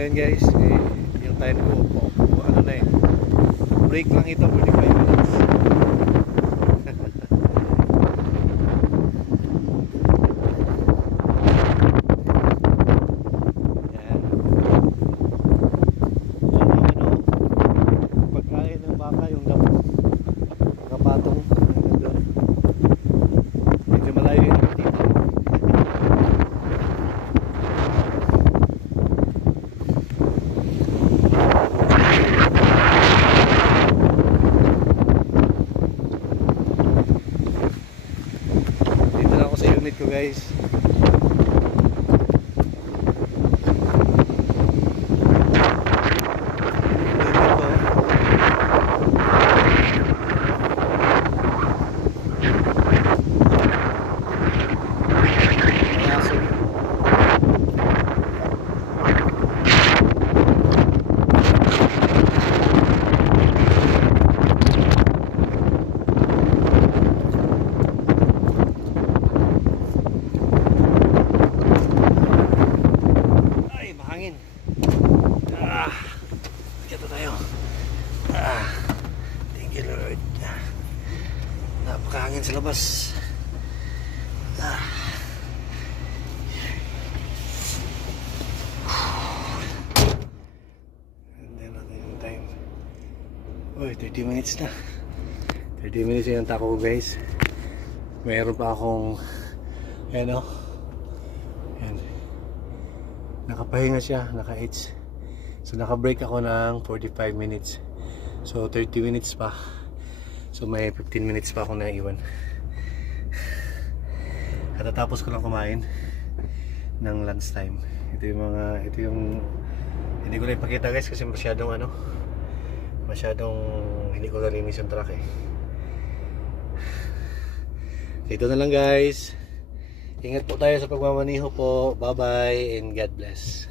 ngayon guys, yung time ko ano na break lang ito, 45 minutes. Yan. Pagkain ng baka, yung damo, nakapatong doon. Medyo malayo yun dito. Unit ko guys. Thank you Lord. Napakahangin sa labas. And then natin yung time. Uy, 30 minutes na. 30 minutes yung tako ko guys. Mayroon pa akong ano, yan, nakapahinga siya, naka-8. So naka-break ako ng 45 minutes. So 30 minutes pa. So may 15 minutes pa akong naiwan. Katatapos ko lang kumain ng lunch time. Ito yung hindi ko na ipakita guys kasi masyadong hindi ko nalinis yung truck eh. Dito na lang guys. Ingat po tayo sa pagmamaniho po. Bye bye and God bless.